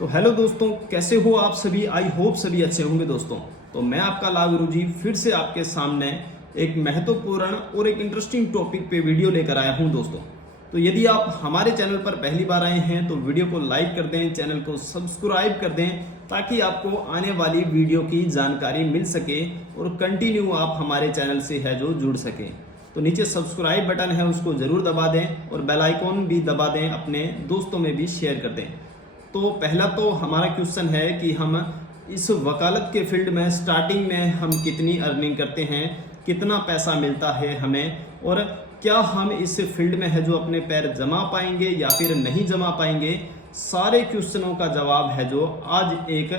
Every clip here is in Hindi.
तो हेलो दोस्तों, कैसे हो आप सभी। आई होप सभी अच्छे होंगे दोस्तों। तो मैं आपका लाल गुरु जी फिर से आपके सामने एक महत्वपूर्ण और एक इंटरेस्टिंग टॉपिक पे वीडियो लेकर आया हूं दोस्तों। तो यदि आप हमारे चैनल पर पहली बार आए हैं तो वीडियो को लाइक कर दें, चैनल को सब्सक्राइब कर दें ताकि आपको आने वाली वीडियो की जानकारी मिल सके और कंटिन्यू आप हमारे चैनल से है जो जुड़ सके। तो नीचे सब्सक्राइब बटन है उसको जरूर दबा दें और बेल आइकॉन भी दबा दें, अपने दोस्तों में भी शेयर कर दें। तो पहला तो हमारा क्वेश्चन है कि हम इस वकालत के फील्ड में स्टार्टिंग में हम कितनी अर्निंग करते हैं, कितना पैसा मिलता है हमें, और क्या हम इस फील्ड में है जो अपने पैर जमा पाएंगे या फिर नहीं जमा पाएंगे। सारे क्वेश्चनों का जवाब है जो आज एक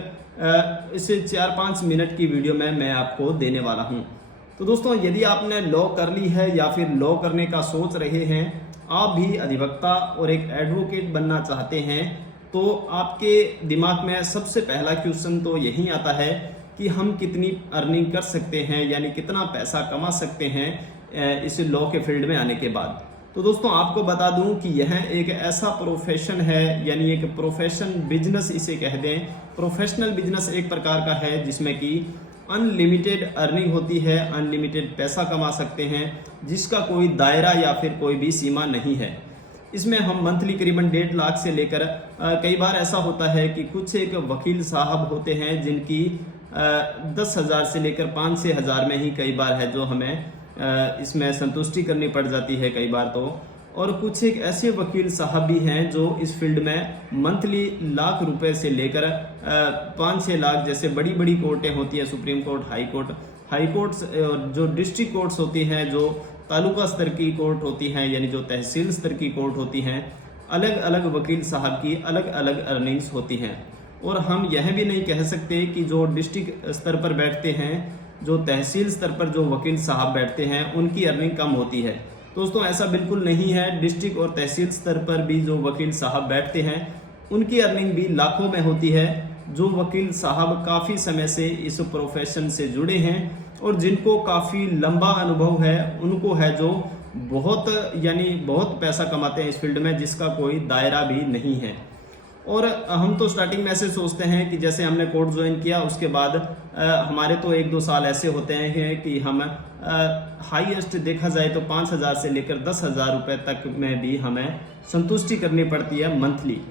इस 4-5 मिनट की वीडियो में मैं आपको देने वाला हूं। तो दोस्तों, यदि आपने लॉ कर ली है या फिर लॉ करने का सोच रहे हैं, आप भी अधिवक्ता और एक एडवोकेट बनना चाहते हैं, तो आपके दिमाग में सबसे पहला क्वेश्चन तो यही आता है कि हम कितनी अर्निंग कर सकते हैं, यानी कितना पैसा कमा सकते हैं इस लॉ के फील्ड में आने के बाद। तो दोस्तों, आपको बता दूं कि यह एक ऐसा प्रोफेशन है, यानी एक प्रोफेशन बिजनेस इसे कह दें। प्रोफेशनल बिजनेस एक प्रकार का है जिसमें कि अनलिमिटेड अर्निंग होती है, अनलिमिटेड पैसा कमा सकते हैं, जिसका कोई दायरा या फिर कोई भी सीमा नहीं है। इसमें हम मंथली करीबन 1.5 लाख से लेकर कई बार ऐसा होता है कि कुछ एक वकील साहब होते हैं जिनकी 10,000 से लेकर 5-6 हज़ार में ही कई बार है जो हमें इसमें संतुष्टि करनी पड़ जाती है कई बार तो। और कुछ एक ऐसे वकील साहब भी हैं जो इस फील्ड में मंथली लाख रुपए से लेकर 5-6 लाख, जैसे बड़ी बड़ी कोर्टें होती हैं, सुप्रीम कोर्ट, हाई कोर्ट्स, जो डिस्ट्रिक्ट कोर्ट्स होती हैं, जो तालुका स्तर की कोर्ट होती हैं, यानी जो तहसील स्तर की कोर्ट होती हैं, अलग अलग वकील साहब की अलग अलग अर्निंग्स होती हैं। और हम यह भी नहीं कह सकते कि जो डिस्ट्रिक्ट स्तर पर बैठते हैं, जो तहसील स्तर पर जो वकील साहब बैठते हैं, उनकी अर्निंग कम होती है। दोस्तों, ऐसा बिल्कुल नहीं है। डिस्ट्रिक्ट और तहसील स्तर पर भी जो वकील साहब बैठते हैं, उनकी अर्निंग भी लाखों में होती है। जो वकील साहब काफ़ी समय से इस प्रोफेशन से जुड़े हैं और जिनको काफ़ी लंबा अनुभव है, उनको है जो बहुत पैसा कमाते हैं इस फील्ड में, जिसका कोई दायरा भी नहीं है। और हम तो स्टार्टिंग में ऐसे सोचते हैं कि जैसे हमने कोर्स ज्वाइन किया उसके बाद हमारे तो 1-2 साल ऐसे होते हैं कि हम हाईएस्ट देखा जाए तो 5,000 से लेकर 10,000 रुपये तक में भी हमें संतुष्टि करनी पड़ती है मंथली।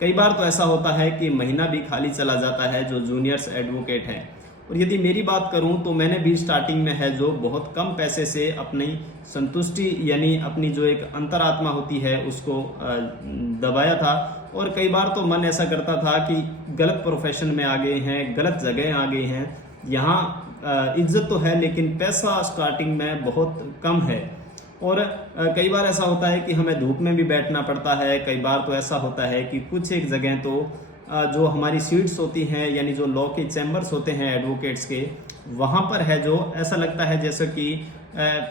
कई बार तो ऐसा होता है कि महीना भी खाली चला जाता है जो जूनियर्स एडवोकेट हैं। और यदि मेरी बात करूं तो मैंने भी स्टार्टिंग में है जो बहुत कम पैसे से अपनी संतुष्टि, यानी अपनी जो एक अंतरात्मा होती है, उसको दबाया था। और कई बार तो मन ऐसा करता था कि गलत प्रोफेशन में आ गए हैं, गलत जगह आ गए हैं, यहाँ इज्जत तो है लेकिन पैसा स्टार्टिंग में बहुत कम है। और कई बार ऐसा होता है कि हमें धूप में भी बैठना पड़ता है। कई बार तो ऐसा होता है कि कुछ एक जगह तो जो हमारी सीट्स होती हैं, यानी जो लॉ के चैम्बर्स होते हैं एडवोकेट्स के, वहाँ पर है जो ऐसा लगता है जैसे कि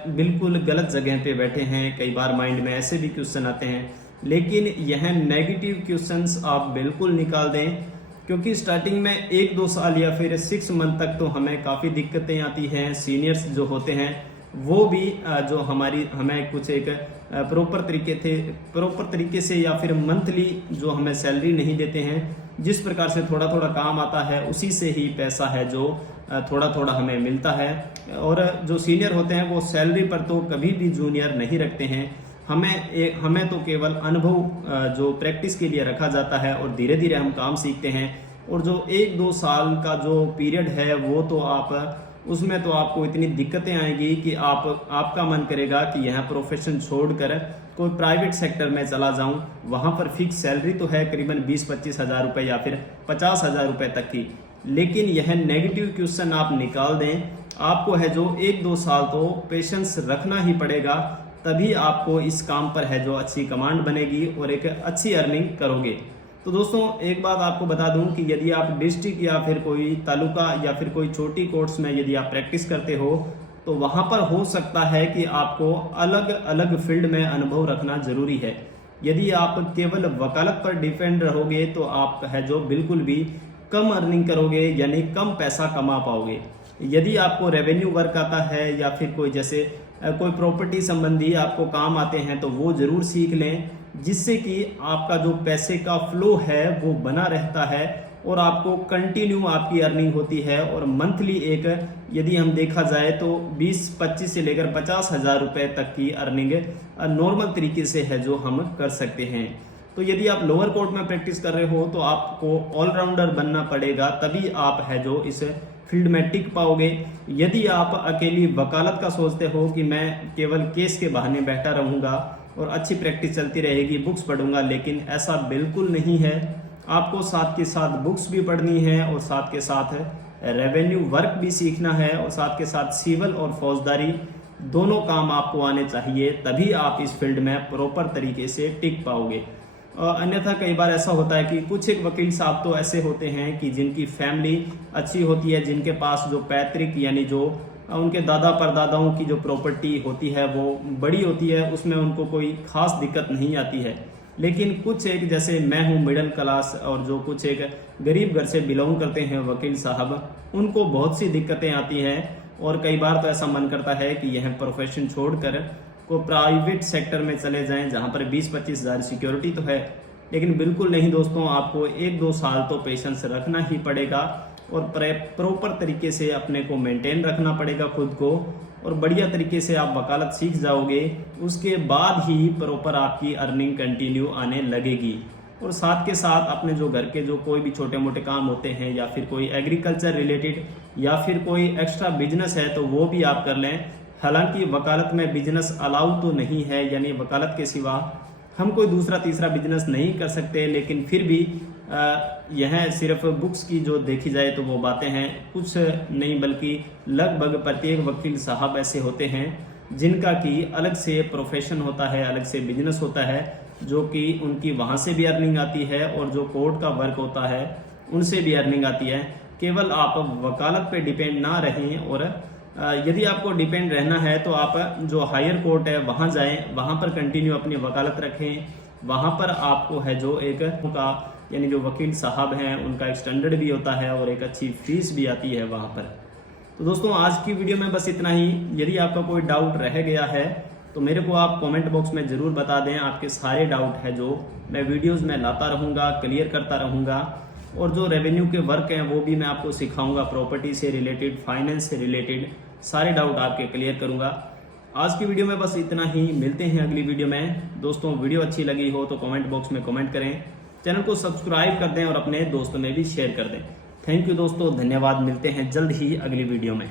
बिल्कुल गलत जगह पे बैठे हैं। कई बार माइंड में ऐसे भी क्वेश्चन आते हैं, लेकिन यह नेगेटिव क्वेश्चंस आप बिल्कुल निकाल दें, क्योंकि स्टार्टिंग में 1-2 साल या फिर 6 मंथ तक तो हमें काफ़ी दिक्कतें आती हैं। सीनियर्स जो होते हैं वो भी जो हमें कुछ एक प्रॉपर तरीके से या फिर मंथली जो हमें सैलरी नहीं देते हैं। जिस प्रकार से थोड़ा थोड़ा काम आता है उसी से ही पैसा है जो थोड़ा थोड़ा हमें मिलता है। और जो सीनियर होते हैं वो सैलरी पर तो कभी भी जूनियर नहीं रखते हैं। हमें तो केवल अनुभव जो प्रैक्टिस के लिए रखा जाता है और धीरे धीरे हम काम सीखते हैं। और जो 1-2 साल का जो पीरियड है वो तो उसमें तो आपको इतनी दिक्कतें आएगी कि आपका मन करेगा कि यह प्रोफेशन छोड़कर कोई प्राइवेट सेक्टर में चला जाऊं। वहां पर फिक्स सैलरी तो है करीबन 20-25 हज़ार रुपये या फिर 50 हज़ार रुपये तक की, लेकिन यह नेगेटिव क्वेश्चन आप निकाल दें। आपको है जो 1-2 साल तो पेशेंस रखना ही पड़ेगा, तभी आपको इस काम पर है जो अच्छी कमांड बनेगी और एक अच्छी अर्निंग करोगे। तो दोस्तों, एक बात आपको बता दूं कि यदि आप डिस्ट्रिक्ट या फिर कोई तालुका या फिर कोई छोटी कोर्ट्स में यदि आप प्रैक्टिस करते हो, तो वहां पर हो सकता है कि आपको अलग अलग फील्ड में अनुभव रखना जरूरी है। यदि आप केवल वकालत पर डिपेंड रहोगे तो आप है जो बिल्कुल भी कम अर्निंग करोगे, यानी कम पैसा कमा पाओगे। यदि आपको रेवेन्यू वर्क आता है या फिर कोई जैसे कोई प्रॉपर्टी संबंधी आपको काम आते हैं तो वो जरूर सीख लें। जिससे कि आपका जो पैसे का फ्लो है वो बना रहता है और आपको कंटिन्यू आपकी अर्निंग होती है। और मंथली एक यदि हम देखा जाए तो 20-25 से लेकर 50,000 रुपए तक की अर्निंग नॉर्मल तरीके से है जो हम कर सकते हैं। तो यदि आप लोअर कोर्ट में प्रैक्टिस कर रहे हो तो आपको ऑलराउंडर बनना पड़ेगा, तभी आप है जो इस फील्ड में टिक पाओगे। यदि आप अकेली वकालत का सोचते हो कि मैं केवल केस के बहाने बैठा रहूंगा और अच्छी प्रैक्टिस चलती रहेगी, बुक्स पढ़ूंगा, लेकिन ऐसा बिल्कुल नहीं है। आपको साथ के साथ बुक्स भी पढ़नी है और साथ के साथ रेवेन्यू वर्क भी सीखना है और साथ के साथ सिविल और फौजदारी दोनों काम आपको आने चाहिए, तभी आप इस फील्ड में प्रॉपर तरीके से टिक पाओगे। अन्यथा कई बार ऐसा होता है कि कुछ एक वकील साहब तो ऐसे होते हैं कि जिनकी फैमिली अच्छी होती है, जिनके पास जो पैतृक यानी जो उनके दादा परदादाओं की जो प्रॉपर्टी होती है वो बड़ी होती है, उसमें उनको कोई खास दिक्कत नहीं आती है। लेकिन कुछ एक जैसे मैं हूँ मिडिल क्लास और जो कुछ एक गरीब घर से बिलोंग करते हैं वकील साहब, उनको बहुत सी दिक्कतें आती हैं और कई बार तो ऐसा मन करता है कि यह प्रोफेशन छोड़कर को प्राइवेट सेक्टर में चले जाएं जहां पर 20-25 हज़ार सिक्योरिटी तो है। लेकिन बिल्कुल नहीं दोस्तों, आपको 1-2 साल तो पेशेंस रखना ही पड़ेगा और प्रॉपर तरीके से अपने को मेंटेन रखना पड़ेगा खुद को, और बढ़िया तरीके से आप वकालत सीख जाओगे। उसके बाद ही प्रॉपर आपकी अर्निंग कंटिन्यू आने लगेगी। और साथ के साथ अपने जो घर के जो कोई भी छोटे मोटे काम होते हैं या फिर कोई एग्रीकल्चर रिलेटेड या फिर कोई एक्स्ट्रा बिजनेस है तो वो भी आप कर लें। हालांकि वकालत में बिजनेस अलाउ तो नहीं है, यानी वकालत के सिवा हम कोई दूसरा तीसरा बिजनेस नहीं कर सकते, लेकिन फिर भी यह सिर्फ बुक्स की जो देखी जाए तो वो बातें हैं, कुछ नहीं बल्कि लगभग प्रत्येक वकील साहब ऐसे होते हैं जिनका कि अलग से प्रोफेशन होता है, अलग से बिजनेस होता है, जो कि उनकी वहाँ से भी अर्निंग आती है और जो कोर्ट का वर्क होता है उनसे भी अर्निंग आती है। केवल आप वकालत पे डिपेंड ना रहें, और यदि आपको डिपेंड रहना है तो आप जो हायर कोर्ट है वहाँ जाएं, वहाँ पर कंटिन्यू अपनी वकालत रखें। वहाँ पर आपको है जो एक का यानी जो वकील साहब हैं उनका एक स्टैंडर्ड भी होता है और एक अच्छी फीस भी आती है वहाँ पर। तो दोस्तों आज की वीडियो में बस इतना ही। यदि आपका कोई डाउट रह गया है तो मेरे को आप कमेंट बॉक्स में ज़रूर बता दें। आपके सारे डाउट है जो मैं वीडियोस में लाता रहूँगा, क्लियर करता रहूँगा, और जो रेवेन्यू के वर्क हैं वो भी मैं आपको सिखाऊंगा। प्रॉपर्टी से रिलेटेड, फाइनेंस से रिलेटेड सारे डाउट आपके क्लियर करूँगा। आज की वीडियो में बस इतना ही। मिलते हैं अगली वीडियो में। दोस्तों वीडियो अच्छी लगी हो तो कमेंट बॉक्स में कमेंट करें, चैनल को सब्सक्राइब कर दें और अपने दोस्तों में भी शेयर कर दें। थैंक यू दोस्तों, धन्यवाद। मिलते हैं जल्द ही अगली वीडियो में।